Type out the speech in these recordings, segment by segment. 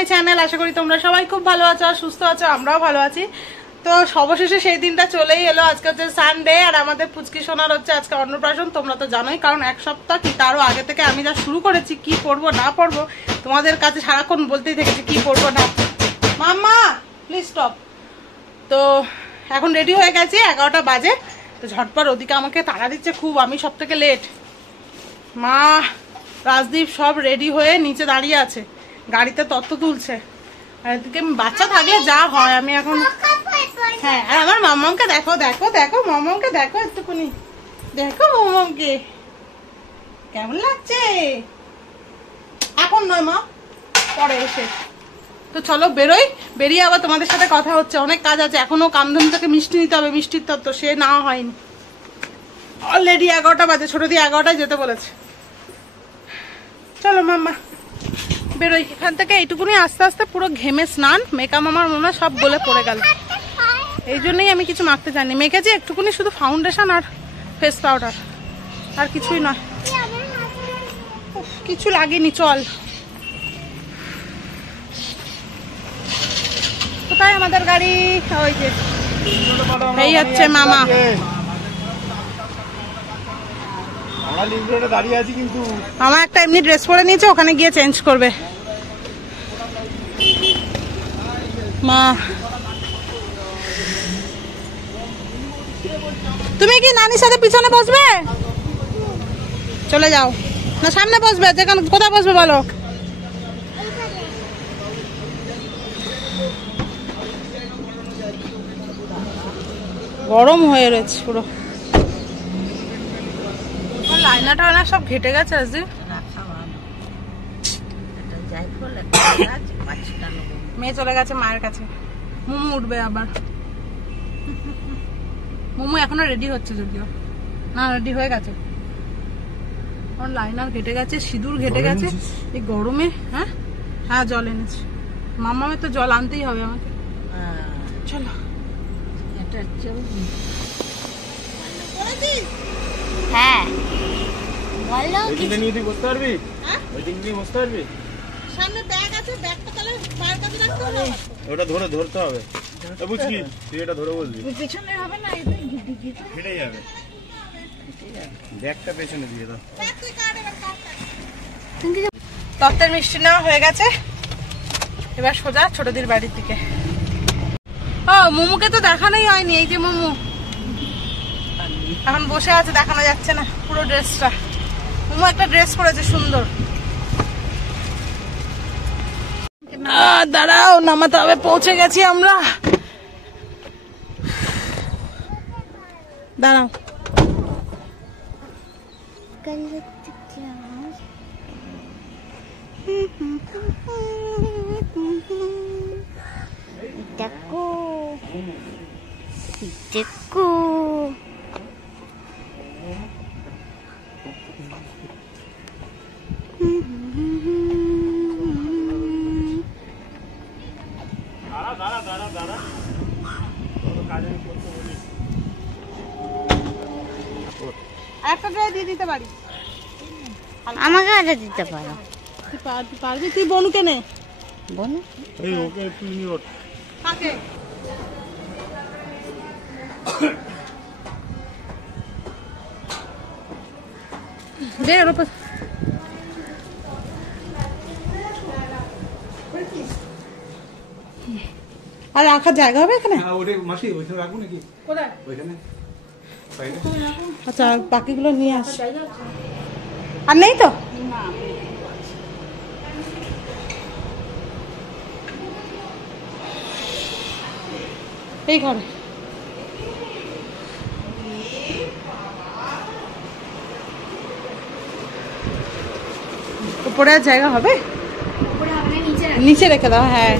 My channel. আশা করি তোমরা সবাই খুব ভালো আছো আর সুস্থ আছো, আমরাও ভালো আছি। তো অবশেষে সেই দিনটা চলেই এলো। আজকে হচ্ছে সানডে আর আমাদের পুচকি সোনার হচ্ছে আজকে অন্নপ্রাশন। তোমরা তো জানোই, কারণ এক সপ্তাহ কি তারও আগে থেকে আমি যা শুরু করেছি কি পড়বো না পড়বো তোমাদের কাছে সারাক্ষণ বলতেই থেকেছি কি পড়বো না। মাম্মা প্লিজ স্টপ। তো এখন রেডি হয়ে গেছি, 11টা বাজে। তো ঝটপট ওদিকে আমাকে তাড়া দিচ্ছে খুব, আমি সব থেকে লেট। মা রাজদীপ সব রেডি হয়ে নিচে দাঁড়িয়ে আছে, গাড়িতে তত্ত্ব তুলছে। আর এদিকে বাচ্চা থাকলে যা হয়, আমি এখন হ্যাঁ। আর আমার মামামকে দেখো দেখো দেখো, মামামকে দেখো একটুখানি, দেখো মামামকে কেমন লাগছে। এখন নয় মা, পরে এসে। তো চলো বেরোই, বেরিয়ে আবার তোমাদের সাথে কথা হচ্ছে। অনেক কাজ আছে এখনো, কামধুম থেকে মিষ্টি নিতে হবে, মিষ্টির তত্ত্ব সে না হয়নি। অলরেডি 11টা বাজে, ছোট দিয়ে 11টায় যেতে বলেছে। চলো মাম্মা বেরোই এখান থেকে। এইটুকুনি আস্তে আস্তে পুরো ঘেমে স্নান, মেকআপ আমার মনে হয় সব গলে পড়ে গেল। এই জন্যই আমি কিছু মাখতে জানি। মেখেছি একটুকুনি শুধু ফাউন্ডেশন আর ফেস পাউডার, আর কিছুই নয়। কিছু লাগেনি। চল, কোথায় আমাদের গাড়ি? ওই যে এই হচ্ছে মামা। মামা একটা এমনি ড্রেস পরে নিয়েছে, ওখানে গিয়ে চেঞ্জ করবে। মা তুমি কি নানির সাথে পিছনে বসবে? চলে যাও না, সামনে বসবে। যেখানে কোথায় বসবে বলো? গরম হয়ে রয়েছে পুরো। লাইনা টাইনা সব ঘেটে গেছে। আজকে মেয়ে চলে গেছে মায়ের কাছে। মোমো উঠবে আবার। মোমো এখনো রেডি হচ্ছে, যদিও না রেডি হয়ে গেছে। লাইনার ঘেটে গেছে, সিঁদুর ঘেটে গেছে এই গরমে। হ্যাঁ হ্যাঁ জল এনেছি। মামামের তো জল আনতেই হবে আমাকে। চলো হ্যাঁ সামনে ব্যাগ আছে, ব্যাগটা তাহলে মায়ের কাছে রাখতে হবে। ওটা ধরে ধরতে হবে, বুঝলি? তুই এটা ধরে বলবি, পিছনে হবে না, ফেটে যাবে। ব্যাগটা পেছনে দিয়ে দাও। তত্ত্বের মিষ্টি নেওয়া হয়ে গেছে, এবার সোজা ছোটদের বাড়ির দিকে। ও মোমোকে তো দেখানোই হয়নি। এই যে মোমো এখন বসে আছে, দেখানো যাচ্ছে না পুরো ড্রেসটা। মোমো একটা ড্রেস পরেছে সুন্দর। দাঁড়াও নামাতে হবে, পৌঁছে গেছি আমরা। দাঁড়াও দেখো দেখো একটা ড্রেস দিয়ে দিতে পারি। আমাকে আগে দিতে পারো। পারবি তুই? বনুকে নে। বনু ওকে একটু নিয়ে ওঠ। কাকে? দে ওর উপর। আর রাখার জায়গা হবে এখানে? মাসি ওইখানে রাখবো নাকি? কোথায়? ওইখানে। আচ্ছা বাকিগুলো নিয়ে আস। আর নেই তো? এই ঘরে উপরে আর জায়গা হবে? নিচে রেখে দাও। হ্যাঁ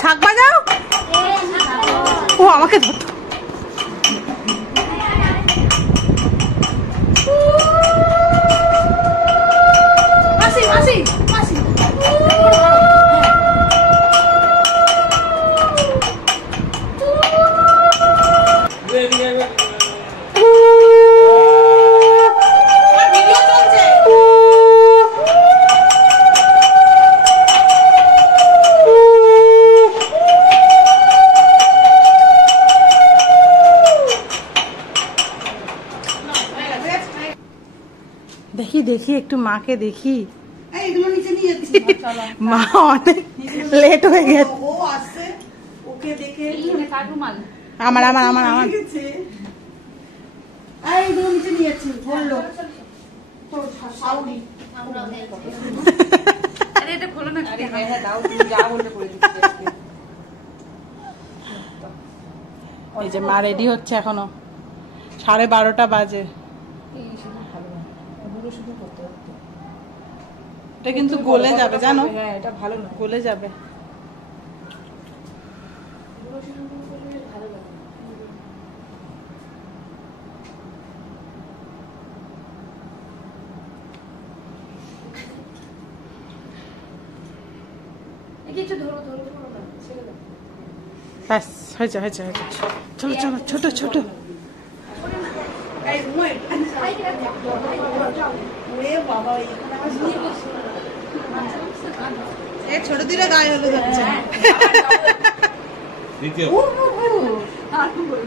শাক বাজাও। ও আমাকে ধরতো। মাসি মাসি মাসি দেখি দেখি একটু মাকে দেখি। এইগুলো নিচে নিয়ে যাচ্ছি মা অনেক লেট হয়ে গেছে। ও আসছে ওকে দেখে আমার আমার আমার আমার এইগুলো নিচে নিয়ে যাচ্ছি বললো তোর শাউরি এই যে মা রেডি হচ্ছে এখনো 12:30 বাজে। এটা কিন্তু গলে যাবে জানো, এটা ভালো না গলে যাবে। ব্যাস হয়েছে হয়েছে হয়েছে। চলো চলো ছোট ছোট। ছোট দিলে গায়ে হলুদ হচ্ছে।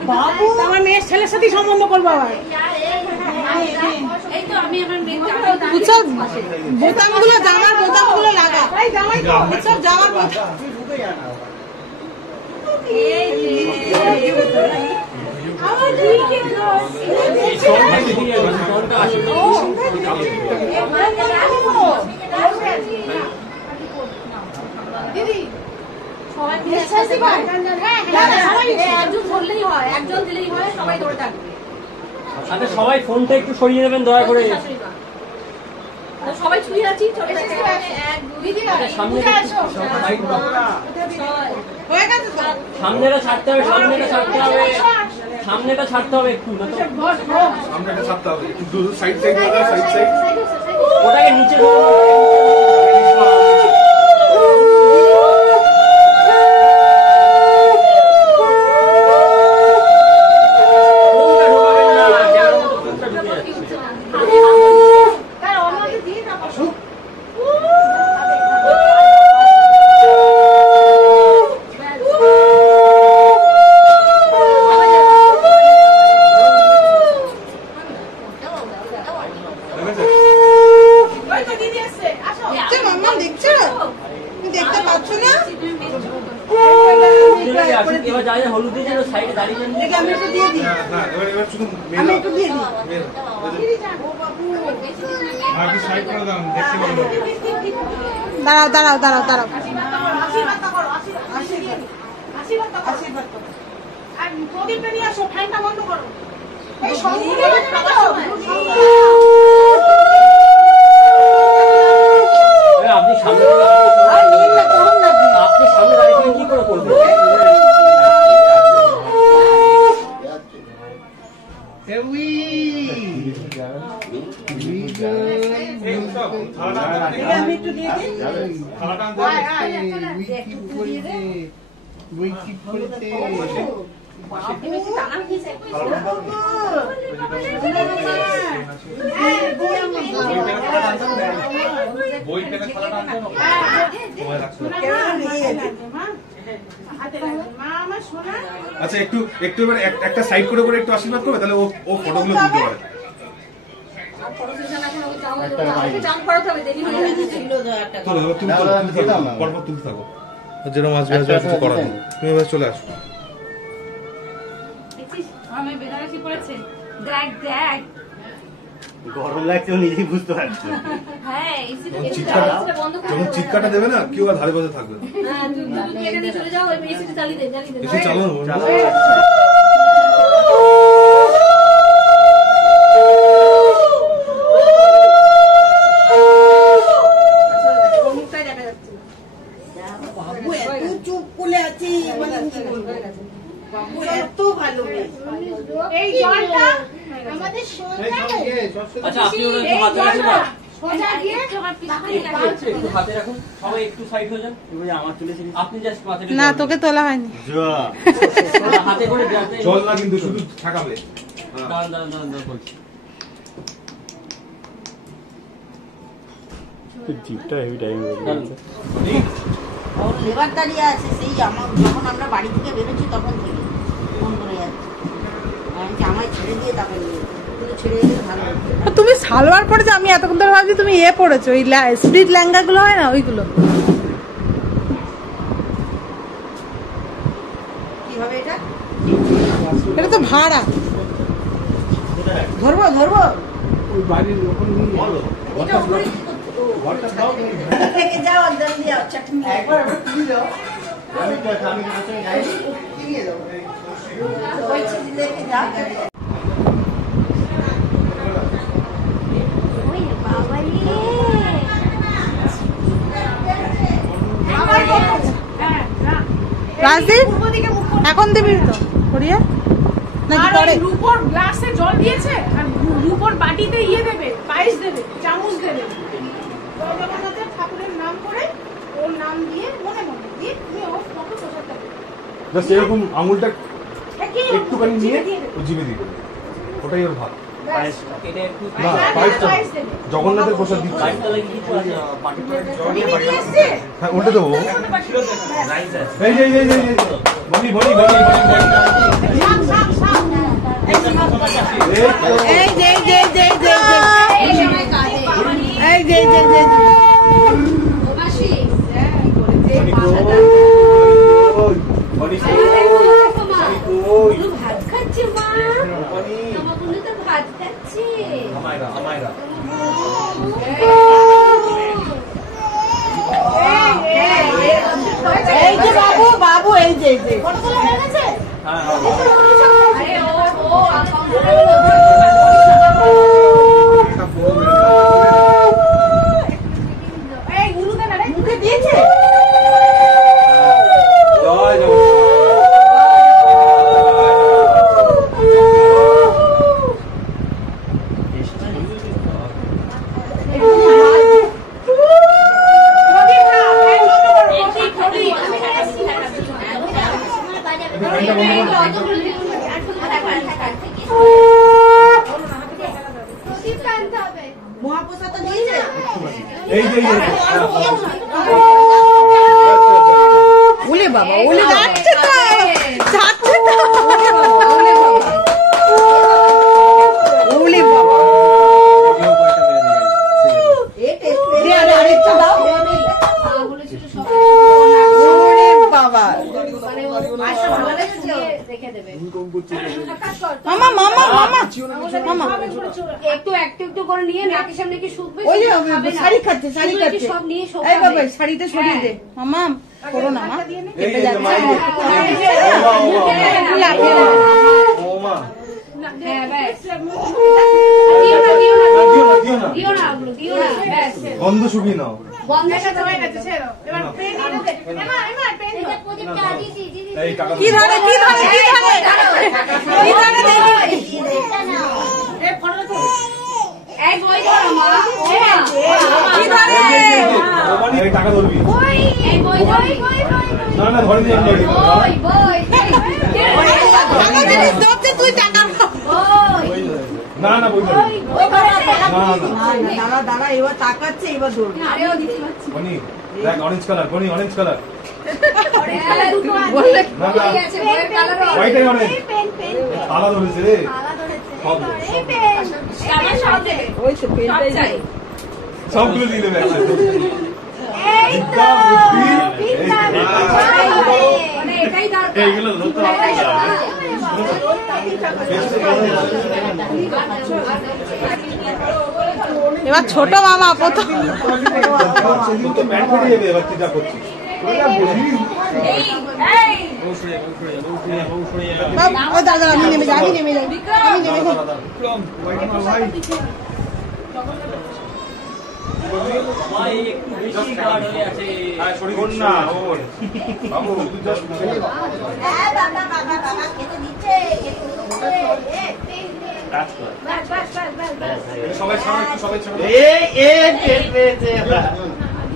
বাবু আমার মেয়ের ছেলের সাথে সম্বন্ধ করবো আবার। উৎসব বোতামগুলো জামার বোতামগুলো লাগা। উৎসব জামার বোতাম দিদি সবাই ফোনটা একটু সরিয়ে নেবেন দয়া করে। সবাই ছুঁয়ে আছি সামনেটা ছাড়তে হবে, সামনেটা ছাড়তে হবে, সামনেটা ছাড়তে হবে একটু, সামনেটা ছাড়তে হবে একটু, সাইড সাইড সাইড সাইড ওটাকে নিচে হলুদের জন্য সাইডে দাঁড়িয়ে দাঁড়াও দাঁড়াও দাঁড়াও দাঁড়াও। আপনি সামনে আপনি সামনে দাঁড়িয়ে কি করে করবেন? আচ্ছা একটু একটু এবার একটা সাইড করে করে একটু আশীর্বাদ করবে, তাহলে ও ফটোগুলো তুলতে পারে। পরপর তুলতে থাকো, যেরকম আসবে আসবে কিছু করার নেই, তুমি এবার চলে আসো। গরম লাগছে নিজেই বুঝতে পারছি। যখন চিৎকারটা দেবে না কেউ আর ধারে পাশে থাকবে না। এসে চালানো চুপ করে আছি মানে বাবু এত ভালো এই জলটা আমাদের আচ্ছা আপনি ওটা একটু হাতে রাখুন, একটু হাতে রাখুন, সবাই একটু সাইড হয়ে যান। আমার চলে আপনি জাস্ট মাথাটা না তোকে তোলা হয়নি। হাতে করে জল না কিন্তু শুধু ঠাকাবে। দাঁড়ান দাঁড়ান দাঁড়ান দাঁড়ান বলছি। জিপটা হেভি টাইম লেবার দাঁড়িয়ে আছে সেই যখন আমরা বাড়ি থেকে বেরোচ্ছি তখন থেকে ফোন করে যাচ্ছে আমায় ছেড়ে দিয়ে তারপরে নিয়ে তুমি সালোয়ার পরেছো, আমি এতক্ষণ ধরে ভাবছি তুমি পরেছো, ওই স্প্লিট লেহেঙ্গা গুলো হয় না ওইগুলো। কি হবে এটা? এটা তো ভাড়া। ধরবো ধরবো ওই বাড়ির ওখানে নিয়ে বলো এটা উপরে ঘরটা দাও থেকে যাও একদম দিয়ে চাটনি একবার তুমি যাও আমি প্রথমে যাই দিয়ে দাও ওই চিজ লেকে যাও ওই বাবা রে। রাজদীপ এখন দিবি তো করিয়ে নাকি আর পরে? ওই রূপোর গ্লাসে জল দিয়েছে আর রূপোর বাটিতে দেবে, পায়েস দেবে, চামচ দেবে। জয় জগন্নাথের ঠাকুরের নাম করে ওর নাম দিয়ে মনে মনে দিয়ে তুমি ওর ফটো প্রসাদটা দেবে। জাস্ট এরকম আঙুলটা একই একটুখানি নিয়ে দিয়ে দেবে। ও জিভে দিয়ে দেবে। ওটাই ওর ভাত। ব্যাস। এটা একটু না পায়েসটা পায়েস দেবে। জগন্নাথের প্রসাদ দিচ্ছে। লাইটটা লাগিয়ে কিছু আছে বাটিতে মিনি দিয়ে এসছে। হ্যাঁ ওটা দেবো। রাইস আছে। এই যে বলি বলি বলি সাপ, সাপ, সাপ। এই যে এই যে এই যে এই যে এই যে এই যে এই যে ভাত খাচ্ছে মা, আমার বন্ধু তো ভাত খাচ্ছে। এই যে বাবু বাবু এই যে এই যে ফটো তোলা হয়ে গেছে? এই গুরুদা না রে। মুখে দিয়েছে জয় প্রদীপ না, এই প্রদীপ, প্রদীপ। মহাপ্রসাদ দিয়েছে এই যে ওলে বাবা ওলে যাচ্ছে তো যাচ্ছে তো ওলে বাবা এ টেস্ট দে আরেকটা দাও ওরে বাবা মামা মামা মামা একটু একটু করে নিয়ে নাকের সামনে কি শুকবে ওই যে শাড়ি খাচ্ছে শাড়ি খাচ্ছে সব নিয়ে এই বাবা শাড়িটা সরিয়ে দে মামা করো না মা এই যে হ্যাঁ ব্যাস দিও না ওগুলো দিও না ব্যাস গন্ধ শুকিয়ে নাও। বন্ধের সাথে হয়ে গেছে, ছেড়ে দাও। এবার পেন এনে দে। এমা, এমা, পেন দাও। এই টাকা কি ধরে কি ধরে কি ধরে কি ধরে দেখি এই ফটোটা তো এই বই ধরো মা ও মা কি ধরে এই টাকা ধরবি এই বই বই না না ধরে দিয়ে আমি বই বই টাকা জিনিস ধরতে তুই টাকা বই না না বই ধরবি না না দাঁড়া দাঁড়া এবার তাকাচ্ছে এবার ধরবে আরেও দিতে পারছি বনি দেখ অরেঞ্জ কালার বনি অরেঞ্জ কালার কালার দুটো বললে না না ঠিক আছে বইয়ের কালারও হোয়াইট এন্ড অরেঞ্জ তালা ধরেছে রে সব কালার সব দেবে ওই তো পেনটাই চাই সবগুলো দিয়ে দেবে একসাথে। এই বিদ্যা, বুদ্ধি, এই মানে এটাই দরকার এইগুলো ধরতে হবে। এবার ছোট মামা প্রথম তোর তো প্যান্ট ফেটে যাবে এবার তুই যা করছিস ও দাদা আমি নেমে যাই আমি নেমে যাই আমি নেমে যাই ভাই একটু বেশি গাঢ় হয়ে আছে না ওর বাবু তুই just কাজ কর সবাই ছাড়ো একটু সবাই ছাড়ো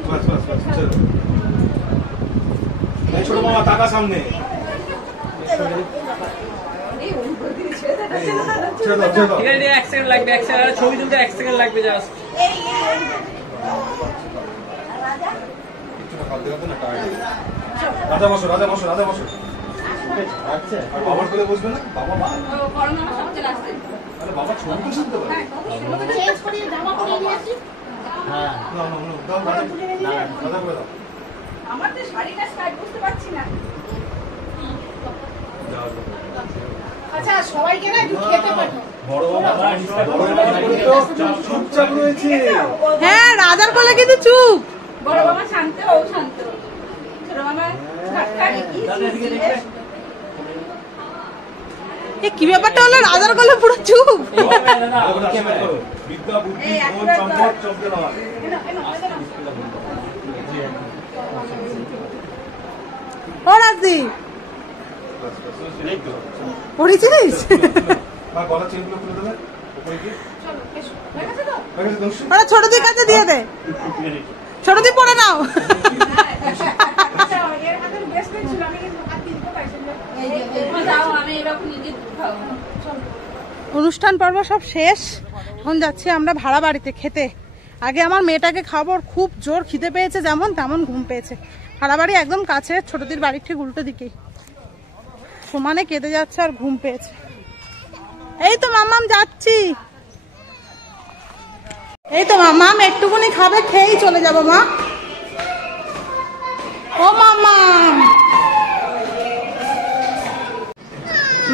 বাস বাস বাস চলো এই ছোট মামা টাকা সামনে ছেড়ে দাও ছেড়ে দাও ঠিক আছে এক সেকেন্ড লাগবে এক সেকেন্ড ছবি তুলতে এক সেকেন্ড লাগবে জাস্ট রাজা বসো রাজা বসো রাজা বসো আচ্ছা আর বাবার কোলে বসবে না বাবা মা করোনা সব চলে আসছে আরে বাবা ছবি তো শুনতে পারে। চেঞ্জ করিয়ে জামা পরিয়ে নিয়ে আসি। হ্যাঁ দাও, দাও, দাদা করে দাও। আমার তো শাড়িটা স্টাইল বুঝতে পারছি না। দাও, দাও। আচ্ছা সবাইকে না একটু খেতে পাঠাও। বড় বাবা করে তো চুপচাপ রয়েছে। হ্যাঁ রাজার কোলে কিন্তু চুপ। বড় মামা শান্ত, ও শান্ত। ছোট মামা ঠাট্টারি কি শুনছিলে? এ কি ব্যাপারটা হলো রাজার কোলে পুরো চুপ। আশীর্বাদ করো। বিদ্যা বুদ্ধি জ্ঞান সম্পদ চমকে নাও। ও রাজি পড়েছিস? মা গলা চেনগুলো খুলে দেবে উপরে কি? চলো এসো। হয়ে গেছে তো? হয়ে গেছে দর্শন? ওরা ছোট দির কাছে দিয়ে দে, ছোট দি পড়ে নাও। আচ্ছা এর হাতে ব্রেসলেট ছিল, আমি কিন্তু হাত দিতে পারছি না। এই যে যাও, আমি এরকম নিজে খাবো। অনুষ্ঠান পর্ব সব শেষ, এখন যাচ্ছি আমরা ভাড়া বাড়িতে খেতে। আগে আমার মেয়েটাকে খাবো, ওর খুব জোর খিদে পেয়েছে, যেমন তেমন ঘুম পেয়েছে। ভাড়া বাড়ি একদম কাছে, ছোটদির বাড়ির ঠিক উল্টো দিকেই। সমানে কেঁদে যাচ্ছে আর ঘুম পেয়েছে। এই তো মাম্মাম যাচ্ছি, এই তো মাম্মাম একটুকুনি খাবে, খেয়েই চলে যাবো মা। ও মাম্মাম,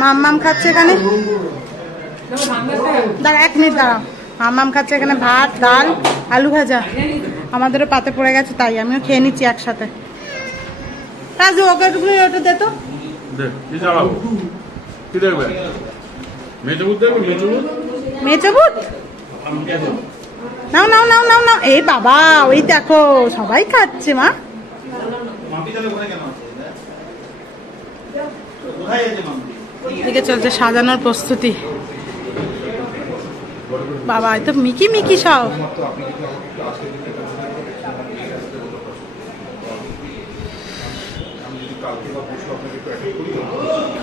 মাম্মাম খাচ্ছে এখানে, দাঁড়া 1 মিনিট দাঁড়াও। মাম্মাম খাচ্ছে এখানে ভাত, ডাল, আলু ভাজা। আমাদেরও পাতে পড়ে গেছে, তাই আমিও খেয়ে নিচ্ছি একসাথে। রাজু ওকে একটু ওটা দে তো। কি চালাবো? কি দেখবে? মেজবুত দেখবে? মেজবুত? মেচবুট নাও নাও নাও নাও নাও। এই বাবা, ওই দেখো সবাই খাচ্ছে মা। মাপি তাহলে ওখানে কেন আছে? কোথায় আছে মাপি? এদিকে চলছে সাজানোর প্রস্তুতি। বাবা এই তো মিকি মিকি সব।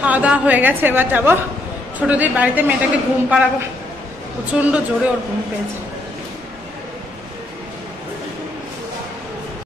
খাওয়া দাওয়া হয়ে গেছে, এবার যাবো ছোটদের বাড়িতে, মেয়েটাকে ঘুম পাড়াবো। প্রচন্ড জোরে ওর ঘুম পেয়েছে।